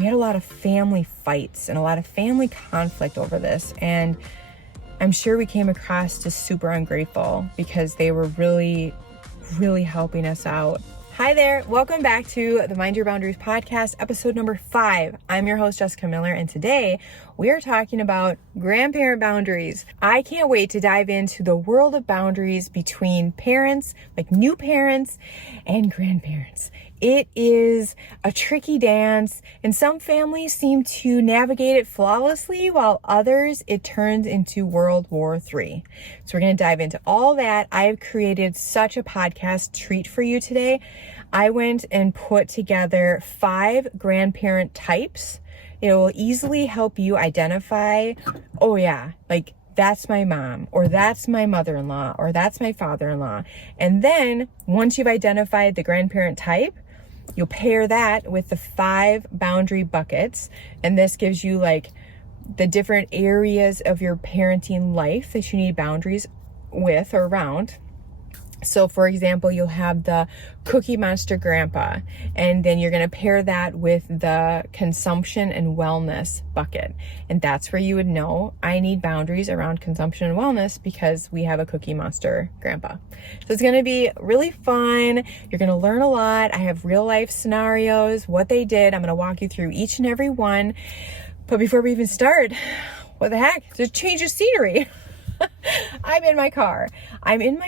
we had a lot of family fights and a lot of family conflict over this. And I'm sure we came across just super ungrateful because they were really, really helping us out. Hi there. Welcome back to the Mind Your Boundaries podcast, episode number 5. I'm your host, Jessica Miller, and today we are talking about grandparent boundaries. I can't wait to dive into the world of boundaries between parents, like new parents, and grandparents. It is a tricky dance, and some families seem to navigate it flawlessly, while others, it turns into World War III. So we're going to dive into all that. I've created such a podcast treat for you today. I went and put together 5 grandparent types. It will easily help you identify, oh yeah, like that's my mom, or that's my mother-in-law, or that's my father-in-law. And then once you've identified the grandparent type, you'll pair that with the 5 boundary buckets. And this gives you like the different areas of your parenting life that you need boundaries with or around. So for example, you'll have the Cookie Monster Grandpa, and then you're going to pair that with the consumption and wellness bucket. And that's where you would know I need boundaries around consumption and wellness because we have a Cookie Monster Grandpa. So it's going to be really fun. You're going to learn a lot. I have real life scenarios, what they did. I'm going to walk you through each and every one. But before we even start, what the heck? Just change of scenery. I'm in my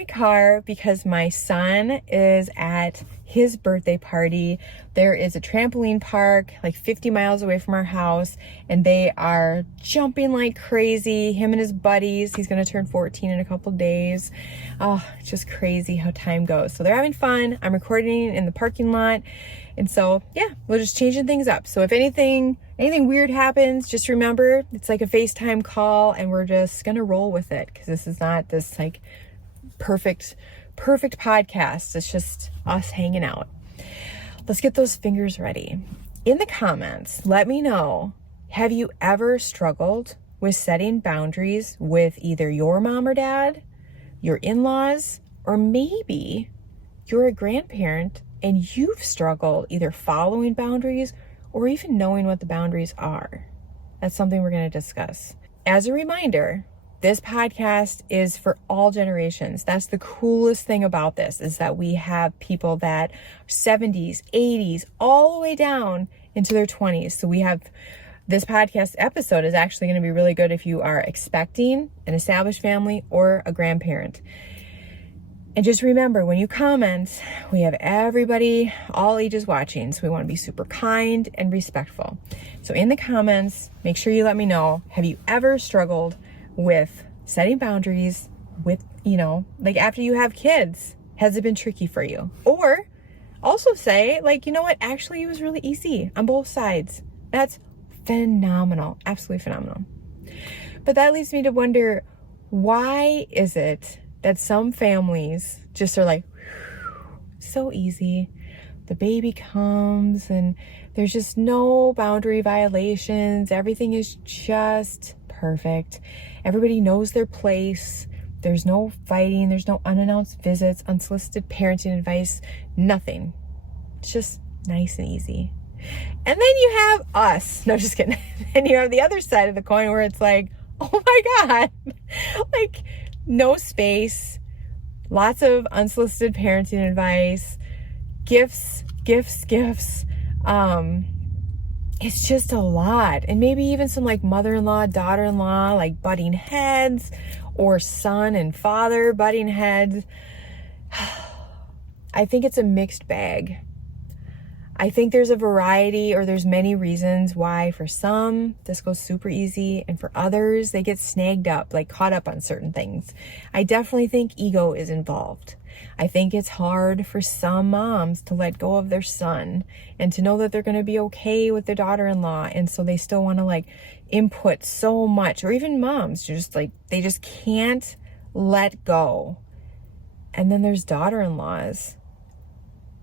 car because my son is at his birthday party. There is a trampoline park like 50 miles away from our house, and they are jumping like crazy. Him and his buddies. He's going to turn 14 in a couple days. Oh, it's just crazy how time goes. So they're having fun. I'm recording in the parking lot. And so, yeah, we're just changing things up. So if anything weird happens, just remember it's like a FaceTime call, and we're just going to roll with it because this is not this like perfect podcast. It's just us hanging out. Let's get those fingers ready. In the comments, let me know, have you ever struggled with setting boundaries with either your mom or dad, your in-laws, or maybe you're a grandparent and you've struggled either following boundaries or even knowing what the boundaries are? That's something we're going to discuss. As a reminder, this podcast is for all generations. That's the coolest thing about this, is that we have people that are 70s, 80s, all the way down into their 20s. So we have this podcast episode is actually going to be really good if you are expecting an established family or a grandparent. And just remember, when you comment, we have everybody, all ages watching. So we want to be super kind and respectful. So in the comments, make sure you let me know, have you ever struggled with setting boundaries with, like after you have kids? Has it been tricky for you? Or also say, like, you know what? Actually, it was really easy on both sides. That's phenomenal. Absolutely phenomenal. But that leads me to wonder, why is it that some families just are like, so easy. The baby comes and there's just no boundary violations. Everything is just perfect. Everybody knows their place. There's no fighting. There's no unannounced visits, unsolicited parenting advice, nothing. It's just nice and easy. And then you have us. No, just kidding. And you have the other side of the coin where it's like, oh my God, like, no space, lots of unsolicited parenting advice, gifts. It's just a lot. And maybe even some like mother-in-law, daughter-in-law, like butting heads, or son and father butting heads. I think it's a mixed bag. I think there's a variety, or there's many reasons why for some this goes super easy, and for others they get snagged up, like caught up on certain things. I definitely think ego is involved. I think it's hard for some moms to let go of their son and to know that they're going to be okay with their daughter-in-law, and so they still want to like input so much. Or even moms just like, they just can't let go. And then there's daughter-in-laws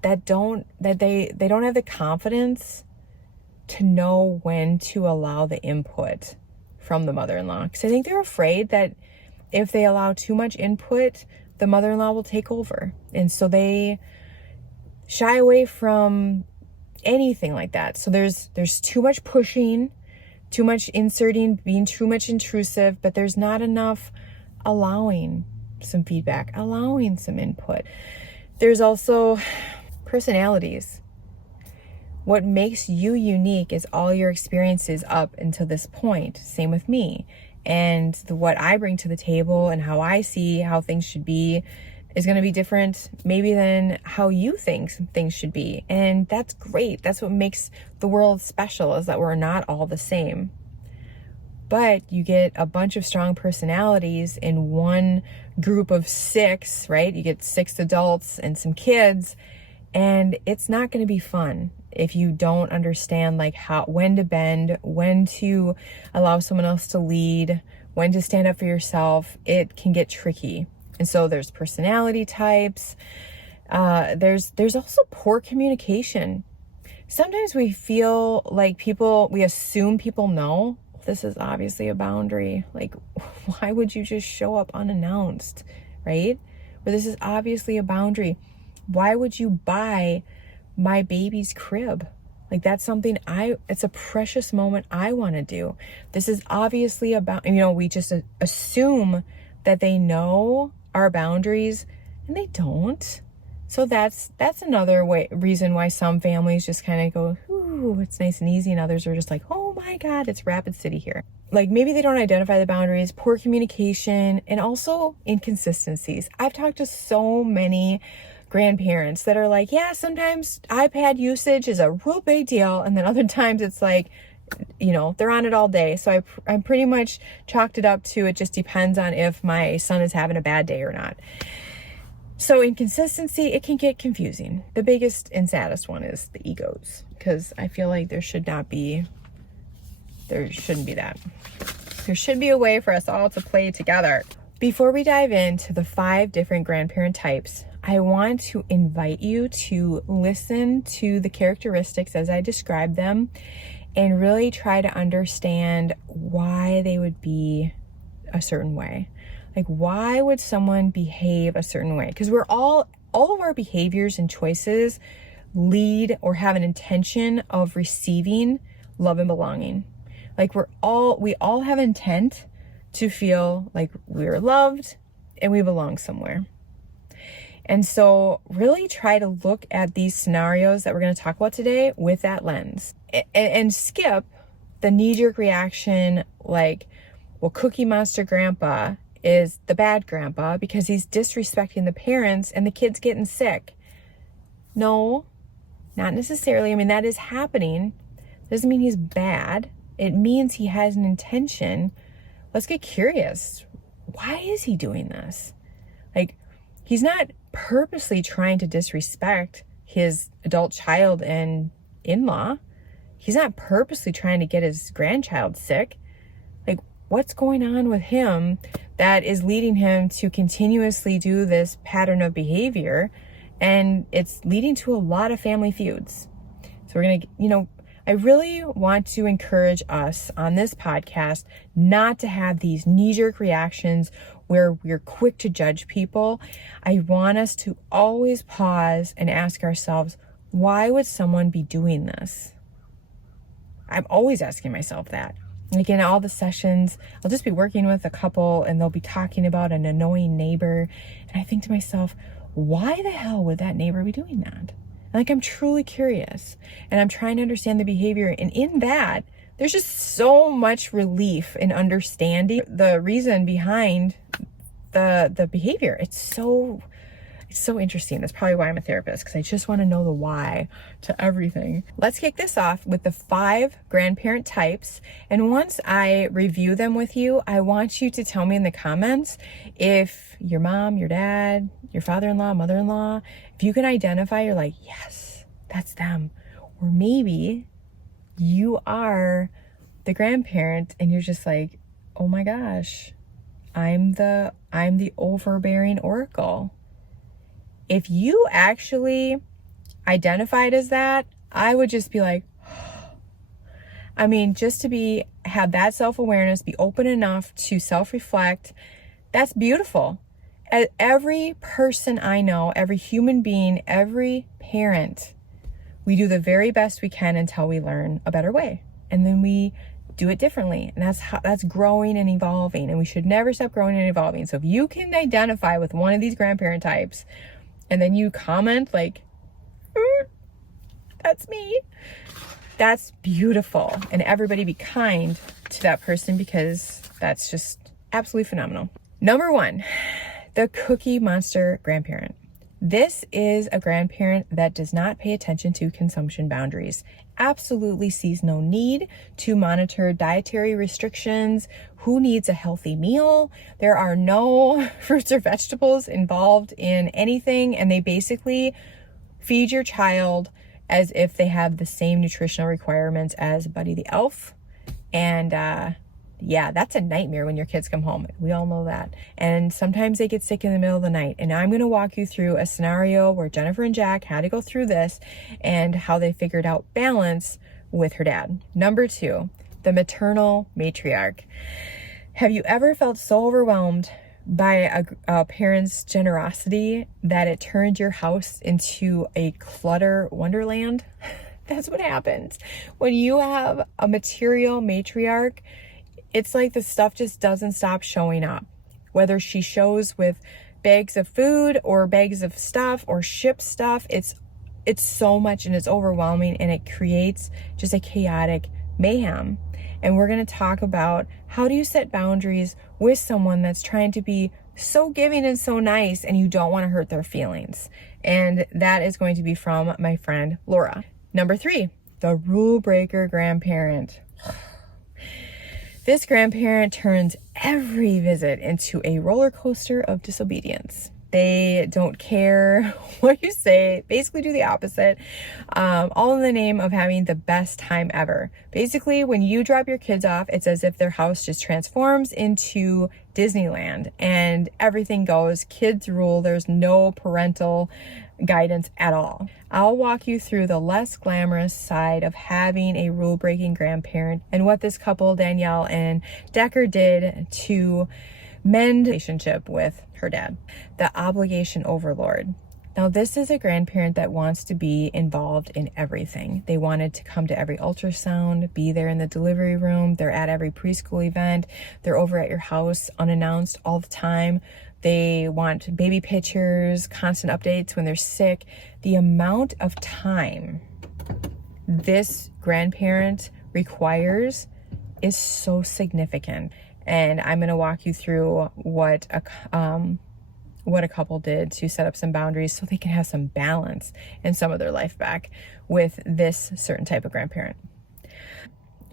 that don't have the confidence to know when to allow the input from the mother-in-law. Because I think they're afraid that if they allow too much input, the mother-in-law will take over. And so they shy away from anything like that. So there's too much pushing, too much inserting, being too much intrusive, but there's not enough allowing some feedback, allowing some input. There's also personalities. What makes you unique is all your experiences up until this point. Same with me. And what I bring to the table and how I see how things should be is going to be different maybe than how you think things should be. And that's great. That's what makes the world special, is that we're not all the same. But you get a bunch of strong personalities in one group of 6, right? You get 6 adults and some kids, and it's not going to be fun if you don't understand like when to bend, when to allow someone else to lead, when to stand up for yourself. It can get tricky. And so there's personality types. There's also poor communication. Sometimes we feel like we assume people know. This is obviously a boundary. Like, why would you just show up unannounced, right? Or this is obviously a boundary. Why would you buy my baby's crib? Like, that's something it's a precious moment I want to do. This is obviously about, we just assume that they know our boundaries, and they don't. So that's another reason why some families just kind of go, ooh, it's nice and easy, and others are just like, oh my God, it's Rapid City here. Like, maybe they don't identify the boundaries, poor communication, and also inconsistencies. I've talked to so many grandparents that are like, yeah, sometimes iPad usage is a real big deal, and then other times it's like, they're on it all day. So I'm pretty much chalked it up to, it just depends on if my son is having a bad day or not. So inconsistency, it can get confusing. The biggest and saddest one is the egos, because I feel like there shouldn't be that. There should be a way for us all to play together. Before we dive into the 5 different grandparent types, I want to invite you to listen to the characteristics as I describe them and really try to understand why they would be a certain way. Like, why would someone behave a certain way? Because all of our behaviors and choices lead or have an intention of receiving love and belonging. Like, we all have intent to feel like we're loved and we belong somewhere. And so really try to look at these scenarios that we're going to talk about today with that lens, and skip the knee-jerk reaction like, well, Cookie Monster Grandpa is the bad grandpa because he's disrespecting the parents and the kid's getting sick. No, not necessarily. I mean, that is happening. Doesn't mean he's bad. It means he has an intention. Let's get curious. Why is he doing this? Like, he's not purposely trying to disrespect his adult child and in-law. He's not purposely trying to get his grandchild sick. Like, what's going on with him that is leading him to continuously do this pattern of behavior? And it's leading to a lot of family feuds. So we're going to, I really want to encourage us on this podcast not to have these knee-jerk reactions where we're quick to judge people. I want us to always pause and ask ourselves, why would someone be doing this? I'm always asking myself that. Like, in all the sessions, I'll just be working with a couple and they'll be talking about an annoying neighbor. And I think to myself, why the hell would that neighbor be doing that? Like, I'm truly curious and I'm trying to understand the behavior. And in that, there's just so much relief in understanding the reason behind the behavior. It's so interesting. That's probably why I'm a therapist, because I just want to know the why to everything. Let's kick this off with the 5 grandparent types. And once I review them with you, I want you to tell me in the comments if your mom, your dad, your father-in-law, mother-in-law, if you can identify, you're like, yes, that's them. Or maybe you are the grandparent and you're just like, oh my gosh, I'm the overbearing oracle. If you actually identified as that, I would just be like, I mean, just to have that self-awareness, be open enough to self-reflect, that's beautiful. Every person I know, every human being, every parent, We do the very best we can until we learn a better way. And then we do it differently. And that's growing and evolving. And we should never stop growing and evolving. So if you can identify with one of these grandparent types and then you comment like, that's me, that's beautiful. And everybody be kind to that person, because that's just absolutely phenomenal. Number 1, the Cookie Monster Grandparent. This is a grandparent that does not pay attention to consumption boundaries, absolutely sees no need to monitor dietary restrictions, who needs a healthy meal. There are no fruits or vegetables involved in anything, and they basically feed your child as if they have the same nutritional requirements as Buddy the Elf. And yeah, that's a nightmare when your kids come home. We all know that. And sometimes they get sick in the middle of the night. And I'm going to walk you through a scenario where Jennifer and Jack had to go through this and how they figured out balance with her dad. Number 2, the Material Matriarch. Have you ever felt so overwhelmed by a parent's generosity that it turned your house into a clutter wonderland? That's what happens when you have a Material Matriarch. It's like the stuff just doesn't stop showing up. Whether she shows with bags of food or bags of stuff or ship stuff, it's so much and it's overwhelming, and it creates just a chaotic mayhem. And we're going to talk about how do you set boundaries with someone that's trying to be so giving and so nice, and you don't want to hurt their feelings. And that is going to be from my friend Laura. Number 3, the rule breaker grandparent. This grandparent turns every visit into a roller coaster of disobedience. They don't care what you say, basically do the opposite, all in the name of having the best time ever. Basically, when you drop your kids off, it's as if their house just transforms into Disneyland and everything goes. Kids rule. There's no parental guidance at all. I'll walk you through the less glamorous side of having a rule-breaking grandparent and what this couple, Danielle and Decker, did to mend relationship with her dad. The obligation overlord. Now, this is a grandparent that wants to be involved in everything. They wanted to come to every ultrasound, be there in the delivery room. They're at every preschool event. They're over at your house unannounced all the time. They want baby pictures, constant updates when they're sick. The amount of time this grandparent requires is so significant. And I'm going to walk you through what a couple did to set up some boundaries so they can have some balance in some of their life back with this certain type of grandparent.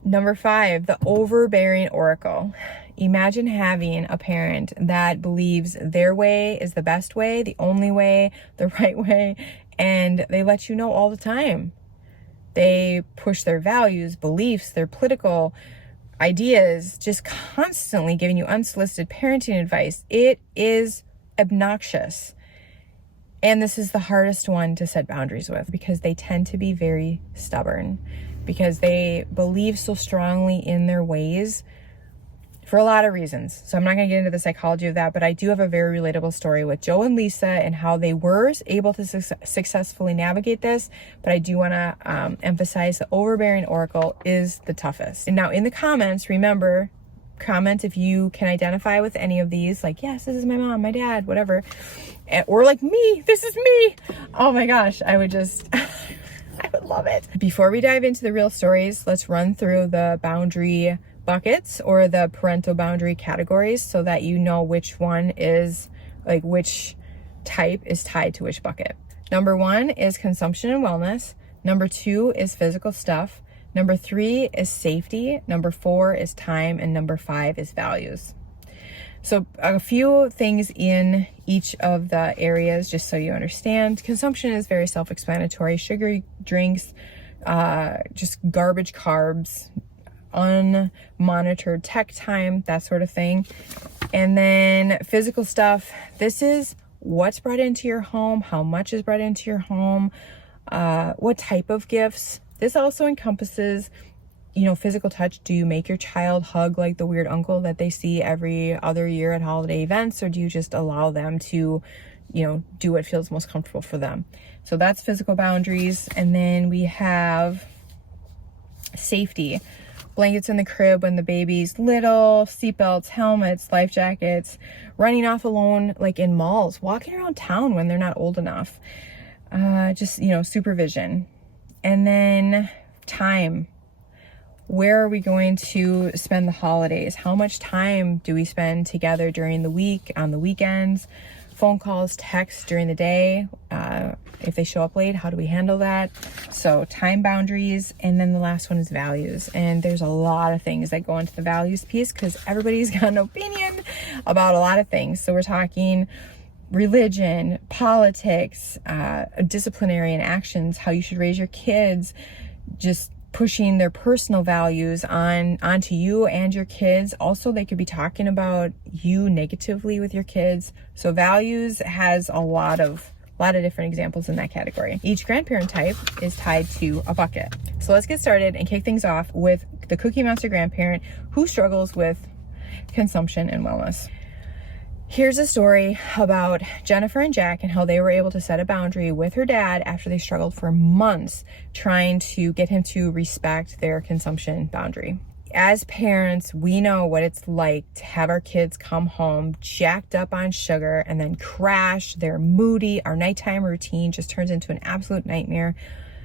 Number 5, the overbearing oracle. Imagine having a parent that believes their way is the best way, the only way, the right way, and they let you know all the time. They push their values, beliefs, their political ideas, just constantly giving you unsolicited parenting advice. It is obnoxious. And this is the hardest one to set boundaries with, because they tend to be very stubborn, because they believe so strongly in their ways for a lot of reasons. So I'm not going to get into the psychology of that, but I do have a very relatable story with Joe and Lisa and how they were able to successfully navigate this. But I do want to emphasize the overbearing oracle is the toughest. And now in the comments, remember, comment if you can identify with any of these, like, yes, this is my mom, my dad, whatever. Or like me, this is me. Oh my gosh, I would just... I would love it. Before we dive into the real stories, let's run through the boundary buckets or the parental boundary categories so that you know which one is, like, which type is tied to which bucket. Number 1 is consumption and wellness. Number 2 is physical stuff. Number 3 is safety. Number 4 is time. And number 5 is values. So a few things in each of the areas, just so you understand. Consumption is very self-explanatory. Sugary drinks, just garbage carbs, unmonitored tech time, that sort of thing. And then physical stuff. This is what's brought into your home, how much is brought into your home, what type of gifts. This also encompasses, physical touch. Do you make your child hug like the weird uncle that they see every other year at holiday events, or do you just allow them to do what feels most comfortable for them. So that's physical boundaries. And then we have safety. Blankets in the crib when the baby's little, seatbelts, helmets, life jackets, running off alone, like in malls, walking around town when they're not old enough. Just, supervision. And then time. Where are we going to spend the holidays? How much time do we spend together during the week, on the weekends? Phone calls, texts during the day. If they show up late, how do we handle that? So time boundaries. And then the last one is values. And there's a lot of things that go into the values piece because everybody's got an opinion about a lot of things. So we're talking religion, politics, disciplinary actions, how you should raise your kids, just pushing their personal values onto you and your kids. Also, they could be talking about you negatively with your kids. So values has a lot of different examples in that category. Each grandparent type is tied to a bucket. So let's get started and kick things off with the Cookie Monster Grandparent who struggles with consumption and wellness. Here's a story about Jennifer and Jack and how they were able to set a boundary with her dad after they struggled for months trying to get him to respect their consumption boundary. As parents, we know what it's like to have our kids come home jacked up on sugar and then crash. They're moody. Our nighttime routine just turns into an absolute nightmare.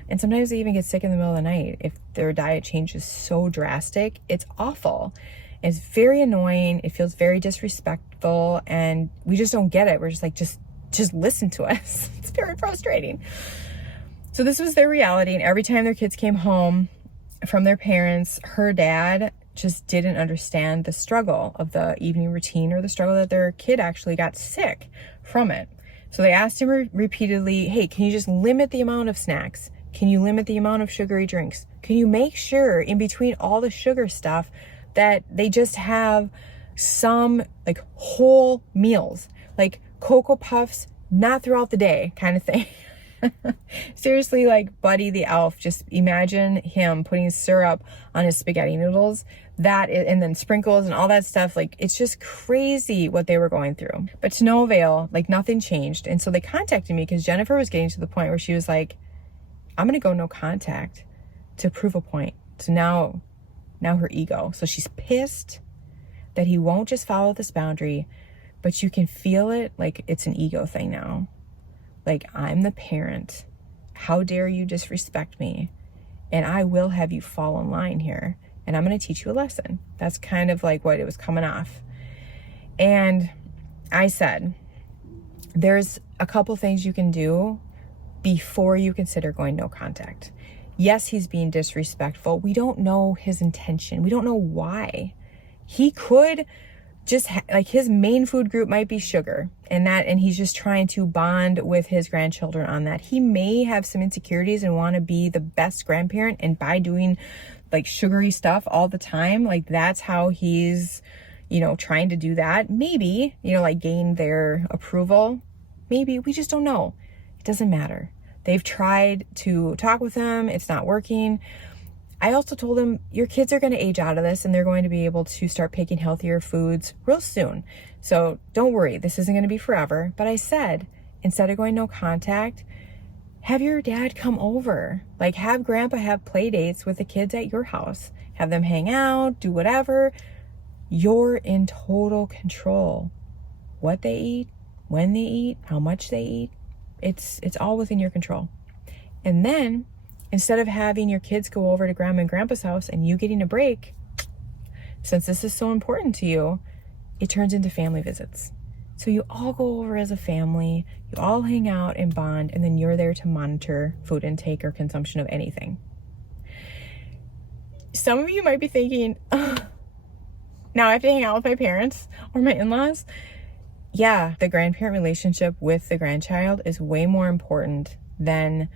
And sometimes they even get sick in the middle of the night if their diet change is so drastic. It's awful. It's very annoying. It feels very disrespectful, and we just don't get it. We're just like, just listen to us. It's very frustrating. So this was their reality, and every time their kids came home from their parents, her dad just didn't understand the struggle of the evening routine or the struggle that their kid actually got sick from it. So they asked him repeatedly, hey, can you just limit the amount of snacks? Can you limit the amount of sugary drinks? Can you make sure in between all the sugar stuff that they just have some like whole meals, like Cocoa Puffs, not throughout the day kind of thing. Seriously, like Buddy the Elf, just imagine him putting syrup on his spaghetti noodles, and then sprinkles and all that stuff. Like, it's just crazy what they were going through. But to no avail, like nothing changed. And so they contacted me because Jennifer was getting to the point where she was like, I'm going to go no contact to prove a point. So now her ego. So she's pissed that he won't just follow this boundary, but you can feel it like it's an ego thing now. Like, I'm the parent. How dare you disrespect me? And I will have you fall in line here. And I'm going to teach you a lesson. That's kind of like what it was coming off. And I said, there's a couple things you can do before you consider going no contact. Yes, he's being disrespectful. We don't know his intention. We don't know why. He could just like his main food group might be sugar and he's just trying to bond with his grandchildren on that. He may have some insecurities and want to be the best grandparent, and by doing like sugary stuff all the time, like that's how he's, trying to do that. Maybe, like gain their approval. Maybe, we just don't know. It doesn't matter. They've tried to talk with him. It's not working. I also told him, your kids are going to age out of this and they're going to be able to start picking healthier foods real soon. So don't worry, this isn't going to be forever. But I said, instead of going no contact, have your dad come over. Like, have grandpa have play dates with the kids at your house. Have them hang out, do whatever. You're in total control. What they eat, when they eat, how much they eat. It's all within your control. And then instead of having your kids go over to grandma and grandpa's house and you getting a break, since this is so important to you, it turns into family visits. So you all go over as a family, you all hang out and bond, and then you're there to monitor food intake or consumption of anything. Some of you might be thinking, now I have to hang out with my parents or my in-laws. Yeah, the grandparent relationship with the grandchild is way more important than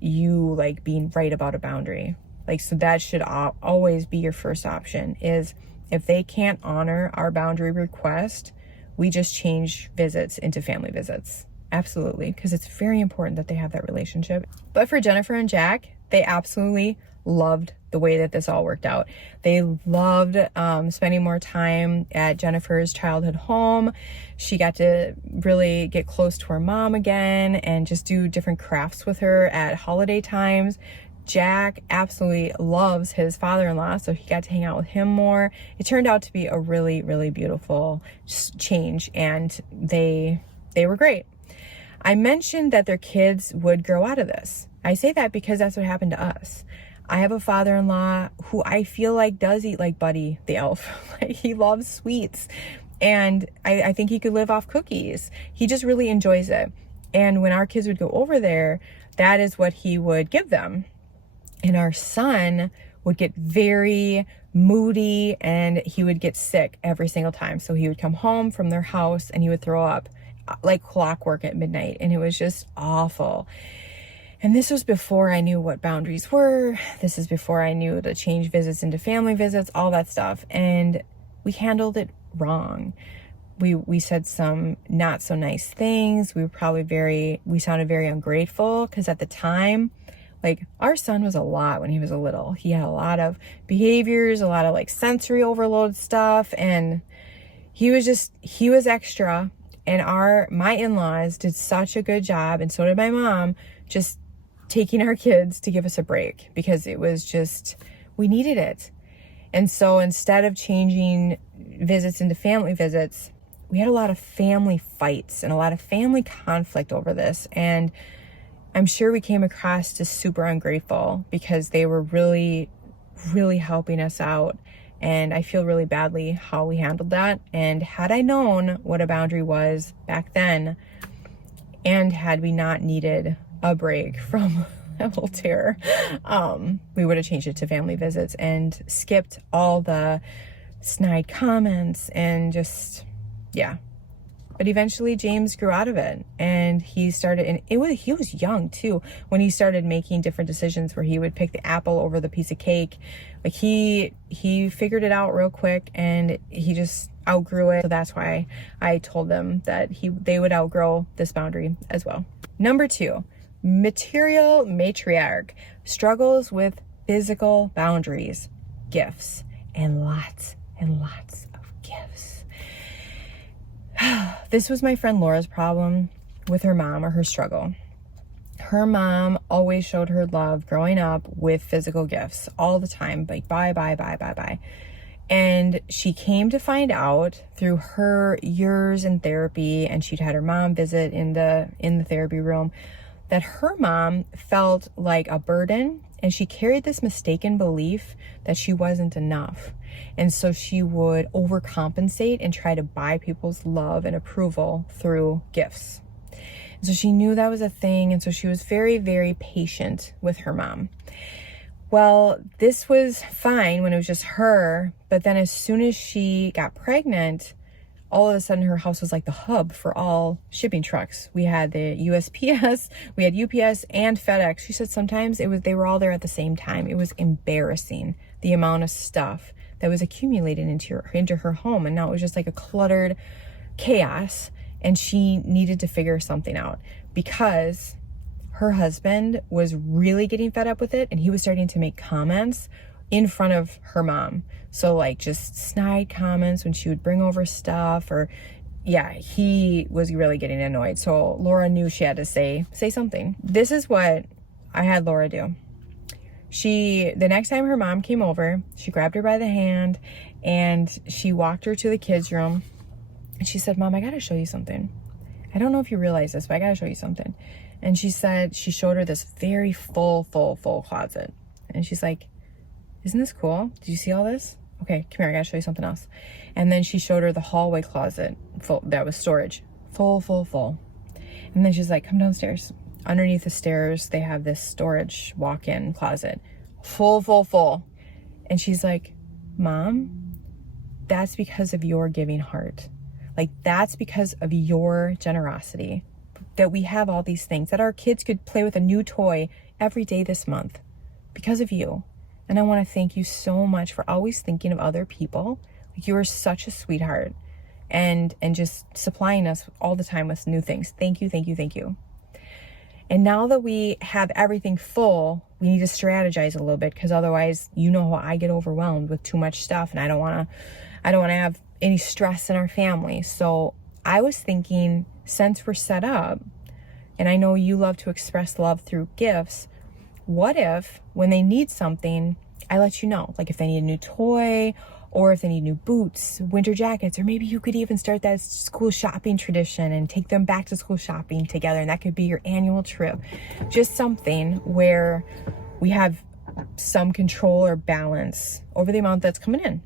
you like being right about a boundary. Like, so that should always be your first option, is if they can't honor our boundary request, we just change visits into family visits. Absolutely, because it's very important that they have that relationship. But for Jennifer and Jack, they absolutely loved the way that this all worked out. They loved spending more time at Jennifer's childhood home. She got to really get close to her mom again and just do different crafts with her at holiday times. Jack absolutely loves his father-in-law, so he got to hang out with him more. It turned out to be a really, really beautiful change, and they were great. I mentioned that their kids would grow out of this. I say that because that's what happened to us. I have a father-in-law who I feel like does eat like Buddy the elf. Like, he loves sweets, and I think he could live off cookies. He just really enjoys it. And when our kids would go over there, that is what he would give them. And our son would get very moody and he would get sick every single time. So he would come home from their house and he would throw up like clockwork at midnight. And it was just awful. And this was before I knew what boundaries were. This is before I knew to change visits into family visits, all that stuff. And we handled it wrong. We said some not so nice things. We sounded very ungrateful because at the time, like, our son was a lot when he was little. He had a lot of behaviors, a lot of like sensory overload stuff. And he was extra. And my in-laws did such a good job. And so did my mom, just taking our kids to give us a break because it was just, we needed it. And so instead of changing visits into family visits, we had a lot of family fights and a lot of family conflict over this. And I'm sure we came across as super ungrateful because they were really, really helping us out. And I feel really badly how we handled that. And had I known what a boundary was back then, and had we not needed a break from a little terror, we would have changed it to family visits and skipped all the snide comments and just, yeah. But eventually James grew out of it, and he started, and he was young too when he started making different decisions where he would pick the apple over the piece of cake. Like, he figured it out real quick, and he just outgrew it. So that's why I told them that they would outgrow this boundary as well. Number 2, Material Matriarch struggles with physical boundaries, gifts, and lots of gifts. This was my friend Laura's problem with her mom, or her struggle. Her mom always showed her love growing up with physical gifts all the time, like buy. And she came to find out through her years in therapy, and she'd had her mom visit in the therapy room, that her mom felt like a burden, and she carried this mistaken belief that she wasn't enough. And so she would overcompensate and try to buy people's love and approval through gifts. And so she knew that was a thing, and so she was very, very patient with her mom. Well, this was fine when it was just her, but then as soon as she got pregnant, all of a sudden her house was like the hub for all shipping trucks. We had the USPS, we had UPS and FedEx. She said sometimes they were all there at the same time. It was embarrassing, the amount of stuff that was accumulated into her home. And now it was just like a cluttered chaos. And she needed to figure something out because her husband was really getting fed up with it. And he was starting to make comments in front of her mom. So like just snide comments when she would bring over stuff, or yeah, he was really getting annoyed. So Laura knew she had to say something. This is what I had Laura do. The next time her mom came over, she grabbed her by the hand and she walked her to the kids' room. And she said, "Mom, I gotta show you something. I don't know if you realize this, but I gotta show you something." And she showed her this very full closet. And she's like, "Isn't this cool? Did you see all this? Okay, come here, I gotta show you something else." And then she showed her the hallway closet full, that was storage, full. And then she's like, "Come downstairs." Underneath the stairs, they have this storage walk-in closet, full. And she's like, "Mom, that's because of your giving heart. Like, that's because of your generosity that we have all these things, that our kids could play with a new toy every day this month because of you. And I want to thank you so much for always thinking of other people. Like, you are such a sweetheart, and just supplying us all the time with new things. Thank you. And now that we have everything full, we need to strategize a little bit, because otherwise, you know how I get overwhelmed with too much stuff, and I don't want to have any stress in our family. So I was thinking, since we're set up, and I know you love to express love through gifts, what if when they need something, I let you know, like if they need a new toy, or if they need new boots, winter jackets, or maybe you could even start that school shopping tradition and take them back to school shopping together. And that could be your annual trip. Just something where we have some control or balance over the amount that's coming in.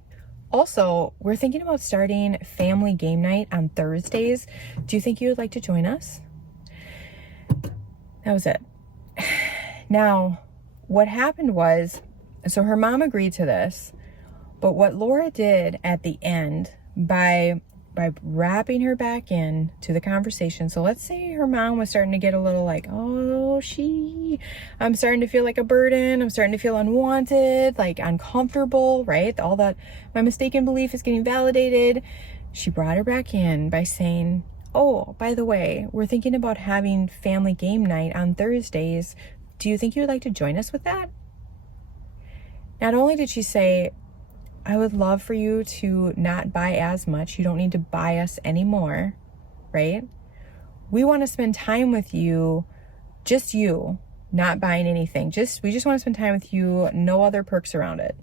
Also, we're thinking about starting family game night on Thursdays. Do you think you would like to join us? That was it. Now, what happened was, so her mom agreed to this, but what Laura did at the end by wrapping her back in to the conversation. So let's say her mom was starting to get a little like, oh, I'm starting to feel like a burden. I'm starting to feel unwanted, like uncomfortable, right? All that, my mistaken belief is getting validated. She brought her back in by saying, oh, by the way, we're thinking about having family game night on Thursdays. Do you think you would like to join us with that? Not only did she say, I would love for you to not buy as much. You don't need to buy us anymore, right? We want to spend time with you, just you, not buying anything. We just want to spend time with you, no other perks around it.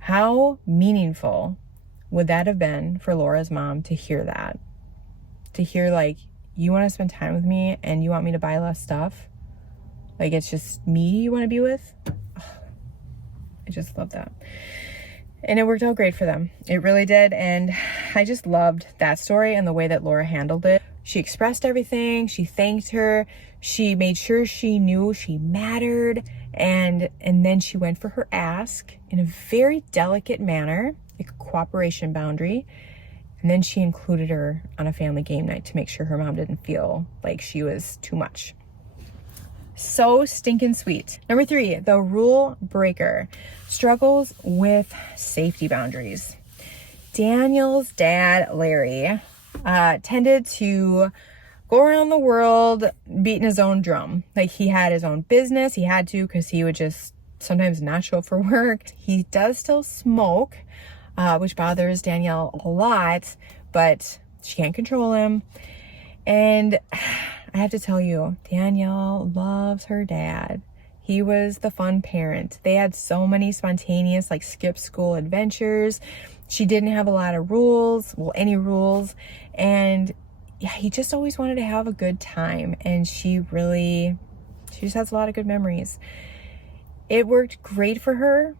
How meaningful would that have been for Laura's mom to hear that? To hear like, you want to spend time with me and you want me to buy less stuff? Like it's just me you want to be with? I just love that. And it worked out great for them. It really did. And I just loved that story and the way that Laura handled it. She expressed everything. She thanked her. She made sure she knew she mattered. And then she went for her ask in a very delicate manner, like a cooperation boundary. And then she included her on a family game night to make sure her mom didn't feel like she was too much. So stinking sweet. Number 3, the rule breaker struggles with safety boundaries. Daniel's dad, Larry, tended to go around the world beating his own drum. Like he had his own business. He had to, because he would just sometimes not show up for work. He does still smoke, which bothers Danielle a lot, but she can't control him. And I have to tell you, Danielle loves her dad. He was the fun parent. They had so many spontaneous, like skip school adventures. She didn't have a lot of rules, any rules. And yeah, he just always wanted to have a good time. And she just has a lot of good memories. It worked great for her,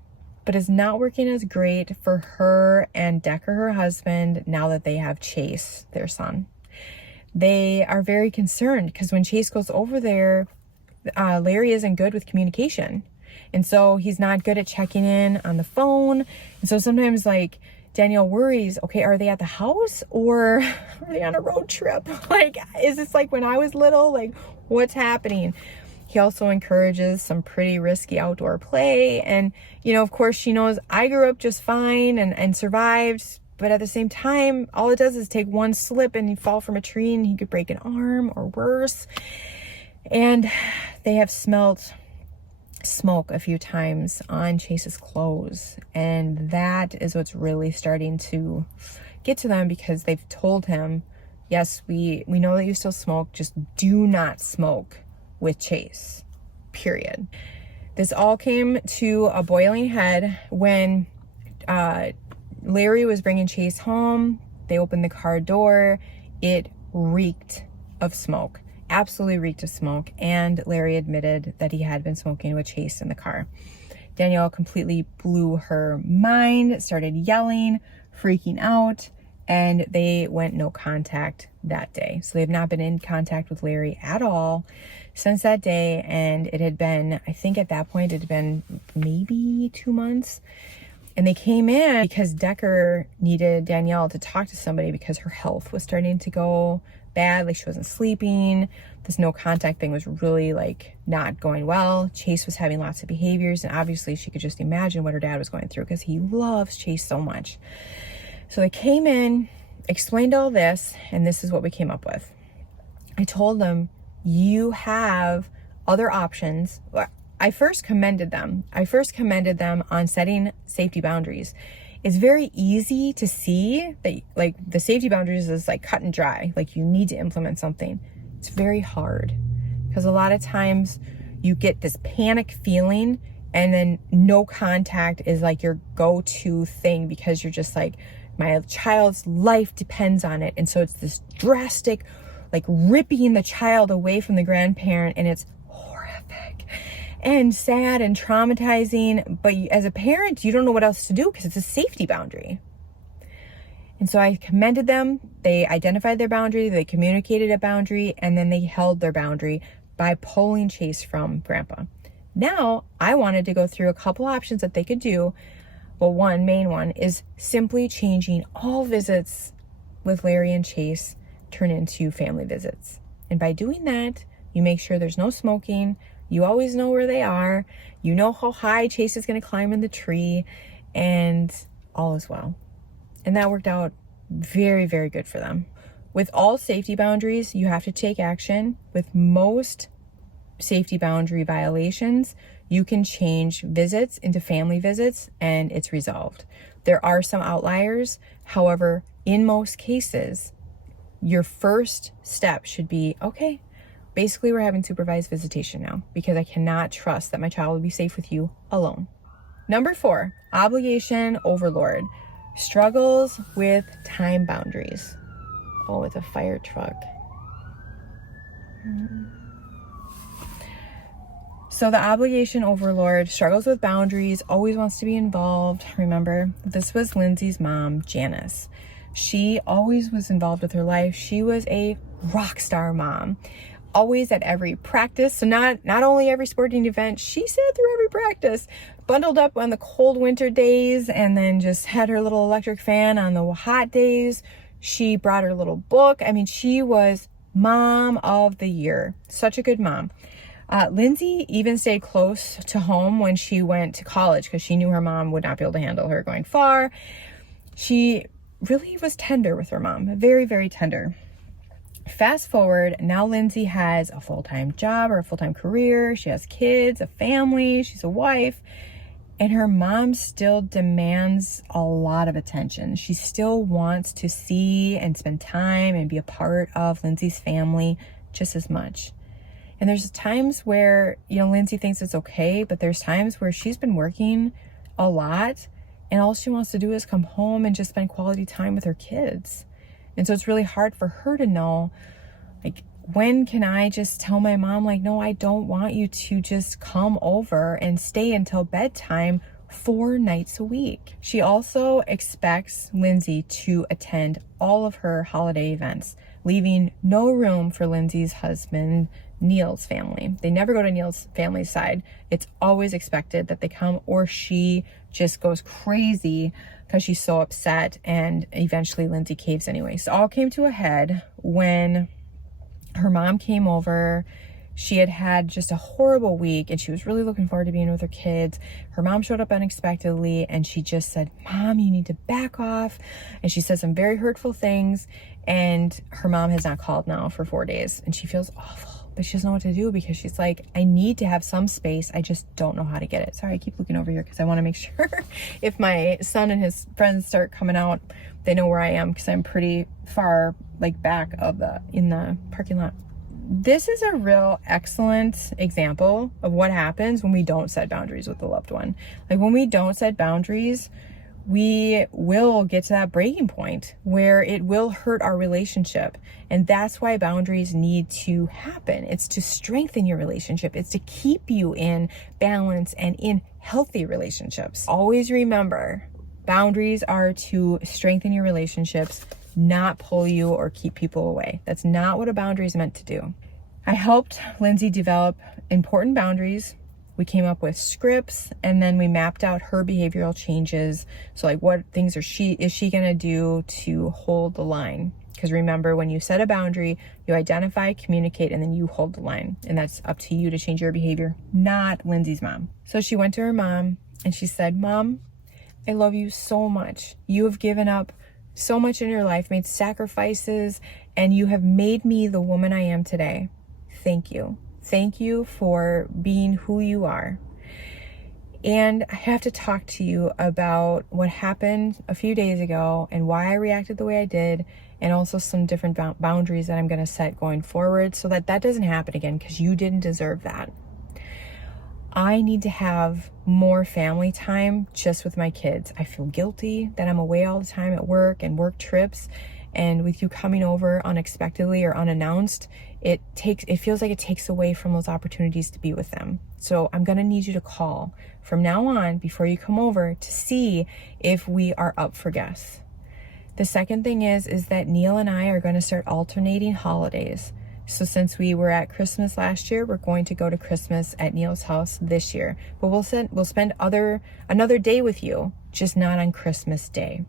but is not working as great for her and Decker, her husband, now that they have Chase, their son. They are very concerned because when Chase goes over there, Larry isn't good with communication. And so he's not good at checking in on the phone. And so sometimes like Danielle worries, okay, are they at the house or are they on a road trip? Like, is this like when I was little? Like, what's happening? He also encourages some pretty risky outdoor play. And, you know, of course, she knows I grew up just fine and survived. But at the same time, all it does is take one slip and you fall from a tree and he could break an arm or worse. And they have smelt smoke a few times on Chase's clothes. And that is what's really starting to get to them, because they've told him, yes, we know that you still smoke. Just do not smoke with Chase, period. This all came to a boiling head when Larry was bringing Chase home. They opened the car door. It reeked of smoke, absolutely reeked of smoke. And Larry admitted that he had been smoking with Chase in the car. Danielle completely blew her mind, started yelling, freaking out, and they went no contact that day. So they've not been in contact with Larry at all since that day. And it had been, I think at that point, it had been maybe 2 months. And they came in because Decker needed Danielle to talk to somebody because her health was starting to go bad. Like she wasn't sleeping. This no contact thing was really like not going well. Chase was having lots of behaviors. And obviously she could just imagine what her dad was going through because he loves Chase so much. So they came in, explained all this, and this is what we came up with. I told them, you have other options. I first commended them. On setting safety boundaries. It's very easy to see that like the safety boundaries is like cut and dry. Like you need to implement something. It's very hard because a lot of times you get this panic feeling and then no contact is like your go-to thing because you're just like, my child's life depends on it. And so it's this drastic, like ripping the child away from the grandparent, and it's horrific and sad and traumatizing. But as a parent, you don't know what else to do because it's a safety boundary. And so I commended them. They identified their boundary, they communicated a boundary, and then they held their boundary by pulling Chase from Grandpa. Now, I wanted to go through a couple options that they could do. Well, one main one is simply changing all visits with Larry and Chase turn into family visits. And by doing that, you make sure there's no smoking. You always know where they are. You know how high Chase is going to climb in the tree, and all is well. And that worked out very, very good for them. With all safety boundaries, you have to take action. With most safety boundary violations, you can change visits into family visits and it's resolved. There are some outliers. However, in most cases, your first step should be, okay, basically we're having supervised visitation now because I cannot trust that my child will be safe with you alone. Number 4, obligation overlord. Struggles with time boundaries. Oh, with a fire truck. So the obligation overlord struggles with boundaries, always wants to be involved. Remember, this was Lindsay's mom, Janice. She always was involved with her life. She was a rock star mom, always at every practice. So not only every sporting event, she sat through every practice, bundled up on the cold winter days, and then just had her little electric fan on the hot days. She brought her little book. I mean, she was mom of the year. Such a good mom. Lindsay even stayed close to home when she went to college because she knew her mom would not be able to handle her going far. She really was tender with her mom, very, very tender. Fast forward, now Lindsay has a full-time job or a full-time career. She has kids, a family, she's a wife, and her mom still demands a lot of attention. She still wants to see and spend time and be a part of Lindsay's family just as much. And there's times where, Lindsay thinks it's okay, but there's times where she's been working a lot and all she wants to do is come home and just spend quality time with her kids. And so it's really hard for her to know, like, when can I just tell my mom, like, no, I don't want you to just come over and stay until bedtime 4 nights a week. She also expects Lindsay to attend all of her holiday events, leaving no room for Lindsay's husband, Neil's family. They never go to Neil's family's side. It's always expected that they come, or she just goes crazy because she's so upset, and eventually Lindsay caves anyway. So all came to a head when her mom came over. She had had just a horrible week and she was really looking forward to being with her kids. Her mom showed up unexpectedly and she just said, "Mom, you need to back off." And she said some very hurtful things, and her mom has not called now for 4 days and she feels awful, but she doesn't know what to do because she's like, I need to have some space. I just don't know how to get it. Sorry, I keep looking over here because I want to make sure if my son and his friends start coming out, they know where I am because I'm pretty far back in the parking lot. This is a real excellent example of what happens when we don't set boundaries with a loved one. When we don't set boundaries, we will get to that breaking point where it will hurt our relationship. And that's why boundaries need to happen. It's to strengthen your relationship. It's to keep you in balance and in healthy relationships. Always remember, boundaries are to strengthen your relationships, not pull you or keep people away. That's not what a boundary is meant to do. I helped Lindsay develop important boundaries. We came up with scripts, and then we mapped out her behavioral changes. So what things is she going to do to hold the line? Because remember, when you set a boundary, you identify, communicate, and then you hold the line. And that's up to you to change your behavior, not Lindsay's mom. So she went to her mom and she said, "Mom, I love you so much. You have given up so much in your life, made sacrifices, and you have made me the woman I am today. Thank you. Thank you for being who you are. And I have to talk to you about what happened a few days ago and why I reacted the way I did, and also some different boundaries that I'm going to set going forward so that that doesn't happen again, because you didn't deserve that. I need to have more family time just with my kids. I feel guilty that I'm away all the time at work and work trips, and with you coming over unexpectedly or unannounced, it feels like it takes away from those opportunities to be with them. So I'm gonna need you to call from now on before you come over to see if we are up for guests. The second thing is that Neil and I are going to start alternating holidays. So since we were at Christmas last year, we're going to go to Christmas at Neil's house this year. But we'll spend another day with you, just not on Christmas Day.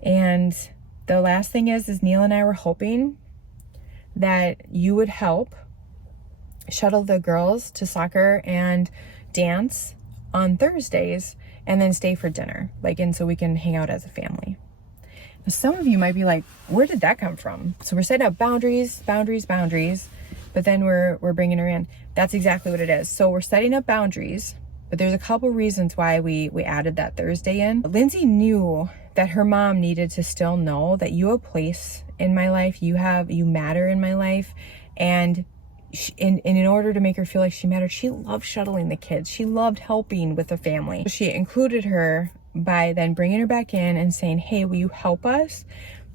And the last thing is Neil and I were hoping that you would help shuttle the girls to soccer and dance on Thursdays and then stay for dinner, and so we can hang out as a family. Now, some of you might be like, where did that come from? So we're setting up boundaries, but then we're bringing her in. That's exactly what it is. So we're setting up boundaries, but there's a couple reasons why we added that Thursday in. Lindsay knew that her mom needed to still know that you have a place in my life, you matter in my life, and in order to make her feel like she mattered, she loved shuttling the kids. She loved helping with the family. She included her by then bringing her back in and saying, hey, will you help us?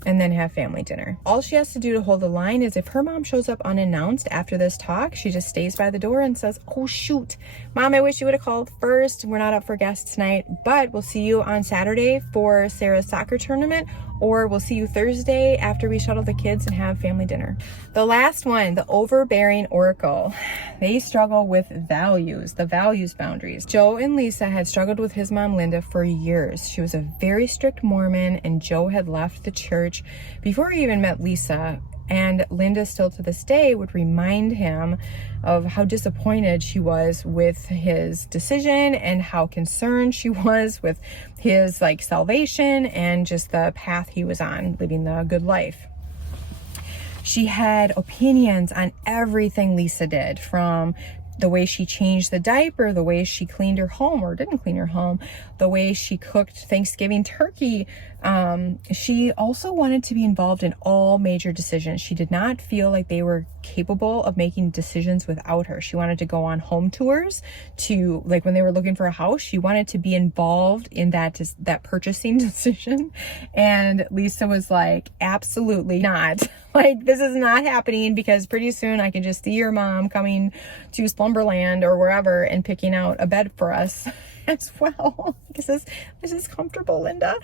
And then have family dinner. All she has to do to hold the line is if her mom shows up unannounced after this talk, she just stays by the door and says, oh shoot, Mom, I wish you would have called first. We're not up for guests tonight, but we'll see you on Saturday for Sarah's soccer tournament, or we'll see you Thursday after we shuttle the kids and have family dinner. The last one, the overbearing oracle. They struggle with values, the values boundaries. Joe and Lisa had struggled with his mom, Linda, for years. She was a very strict Mormon, and Joe had left the church before he even met Lisa. And Linda still to this day would remind him of how disappointed she was with his decision and how concerned she was with his salvation and just the path he was on, living the good life. She had opinions on everything Lisa did, from the way she changed the diaper, the way she cleaned her home or didn't clean her home, the way she cooked Thanksgiving turkey. She also wanted to be involved in all major decisions. She did not feel like they were capable of making decisions without her. She wanted to go on home tours to, when they were looking for a house, she wanted to be involved in that purchasing decision. And Lisa was like, absolutely not. This is not happening, because pretty soon I can just see your mom coming to Slumberland or wherever and picking out a bed for us as well. This is comfortable, Linda.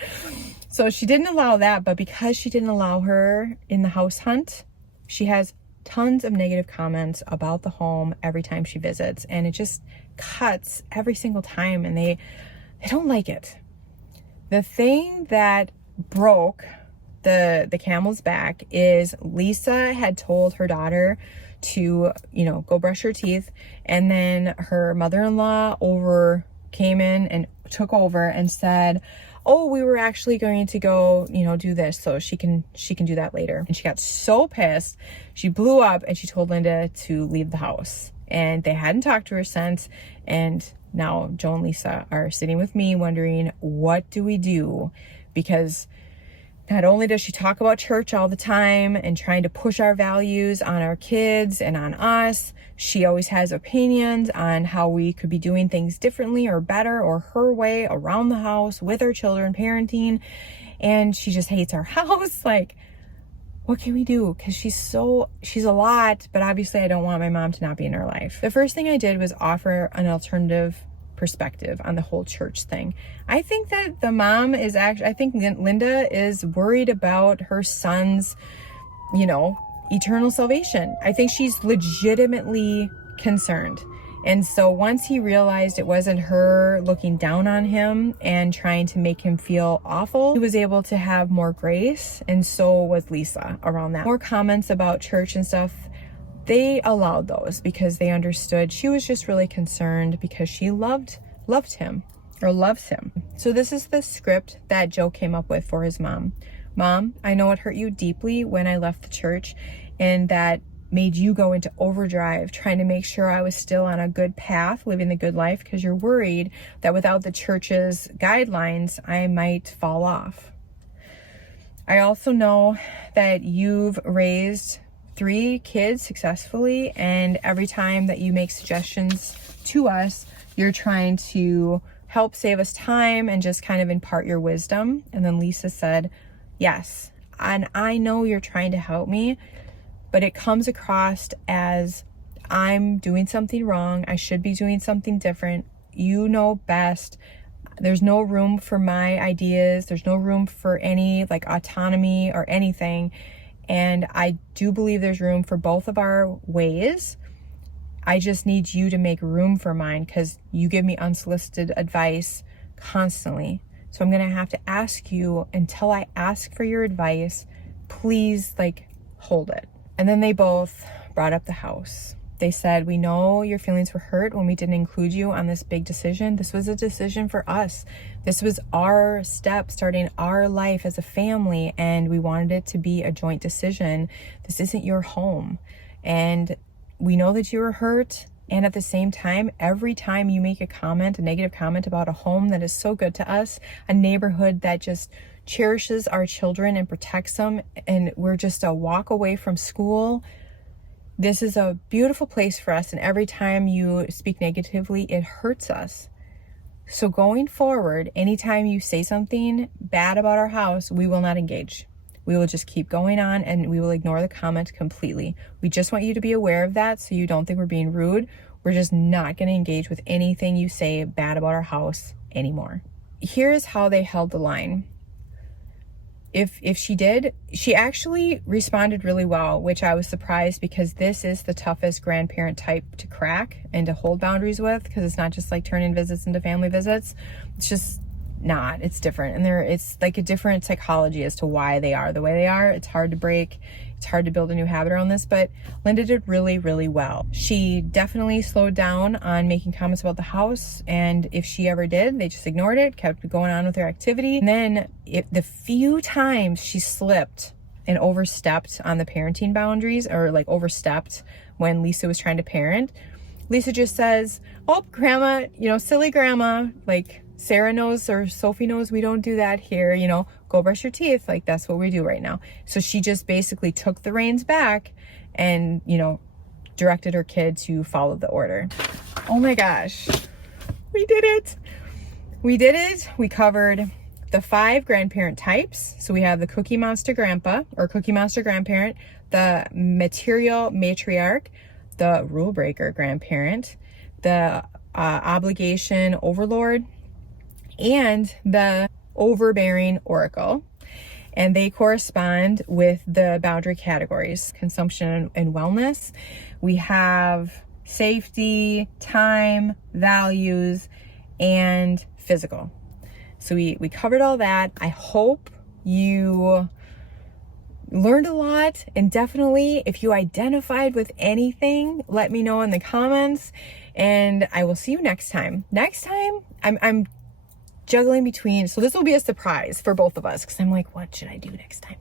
So she didn't allow that, but because she didn't allow her in the house hunt, she has tons of negative comments about the home every time she visits, and it just cuts every single time, and they don't like it. The thing that broke the camel's back is Lisa had told her daughter to, go brush her teeth, and then her mother-in-law came in and took over and said, oh, we were actually going to go, do this, so she can do that later. And she got so pissed, she blew up and she told Linda to leave the house. And they hadn't talked to her since. And now Joe and Lisa are sitting with me wondering, what do we do? Because not only does she talk about church all the time and trying to push our values on our kids and on us, she always has opinions on how we could be doing things differently or better or her way around the house with our children, parenting. And she just hates our house. What can we do? Because she's a lot, but obviously I don't want my mom to not be in her life. The first thing I did was offer an alternative perspective on the whole church thing. I think that the mom I think Linda is worried about her son's, eternal salvation. I think she's legitimately concerned. And so once he realized it wasn't her looking down on him and trying to make him feel awful, he was able to have more grace. And so was Lisa around that. More comments about church and stuff, they allowed those because they understood she was just really concerned because she loved him. or loves him. So this is the script that Joe came up with for his mom. Mom, I know it hurt you deeply when I left the church, and that made you go into overdrive trying to make sure I was still on a good path, living the good life, because you're worried that without the church's guidelines, I might fall off. I also know that you've raised 3 kids successfully, and every time that you make suggestions to us, you're trying to help save us time and just kind of impart your wisdom. And then Lisa said, yes, and I know you're trying to help me, but it comes across as I'm doing something wrong. I should be doing something different. You know best. There's no room for my ideas. There's no room for any like autonomy or anything. And I do believe there's room for both of our ways. I just need you to make room for mine, because you give me unsolicited advice constantly. So I'm going to have to ask you, until I ask for your advice, please like hold it. And then they both brought up the house. They said, we know your feelings were hurt when we didn't include you on this big decision. This was a decision for us. This was our step starting our life as a family, and we wanted it to be a joint decision. This isn't your home. And we know that you were hurt. And at the same time, every time you make a comment, a negative comment about a home that is so good to us, a neighborhood that just cherishes our children and protects them, and we're just a walk away from school, this is a beautiful place for us. And every time you speak negatively, it hurts us. So going forward, anytime you say something bad about our house, we will not engage. We will just keep going on, and we will ignore the comment completely. We just want you to be aware of that, so you don't think we're being rude. We're just not going to engage with anything you say bad about our house anymore. Here's how they held the line. If she did, she actually responded really well, which I was surprised, because this is the toughest grandparent type to crack and to hold boundaries with, because it's not just like turning visits into family visits. It's just not. It's different. And it's like a different psychology as to why they are the way they are. It's hard to break. It's hard to build a new habit around this, but Linda did really, really well. She definitely slowed down on making comments about the house, and if she ever did, they just ignored it, kept going on with their activity. And then the few times she slipped and overstepped on the parenting boundaries, or like overstepped when Lisa was trying to parent, Lisa just says, oh, grandma, silly grandma, like Sarah knows or Sophie knows we don't do that here, go brush your teeth. Like, that's what we do right now. So she just basically took the reins back and, directed her kid to follow the order. Oh my gosh, we did it. We did it. We covered the 5 grandparent types. So we have the Cookie Monster Grandpa or Cookie Monster Grandparent, the Material Matriarch, the Rule Breaker Grandparent, the Obligation Overlord, and the Overbearing Oracle. And they correspond with the boundary categories: consumption and wellness. We have safety, time, values, and physical. So we covered all that. I hope you learned a lot, and definitely if you identified with anything, let me know in the comments, and I will see you next time. Next time, I'm juggling between, so this will be a surprise for both of us, because I'm like, what should I do next time?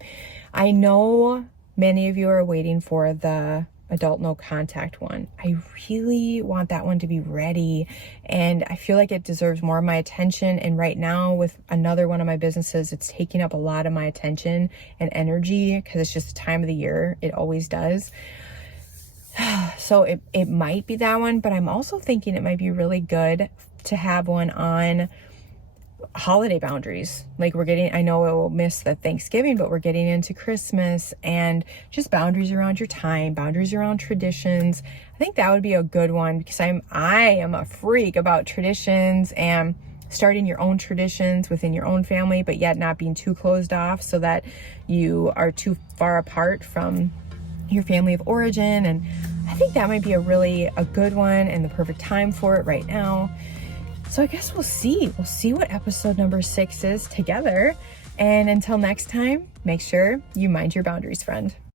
I know many of you are waiting for the adult no contact one. I really want that one to be ready, and I feel like it deserves more of my attention. And right now, with another one of my businesses, it's taking up a lot of my attention and energy, because it's just the time of the year. It always does. So it might be that one, but I'm also thinking it might be really good to have one on holiday boundaries. Like, I know it will miss the Thanksgiving, but we're getting into Christmas, and just boundaries around your time, boundaries around traditions. I think that would be a good one, because I am a freak about traditions and starting your own traditions within your own family, but yet not being too closed off so that you are too far apart from your family of origin. And I think that might be a good one, and the perfect time for it right now. So I guess we'll see what episode number 6 is together. And until next time, make sure you mind your boundaries, friend.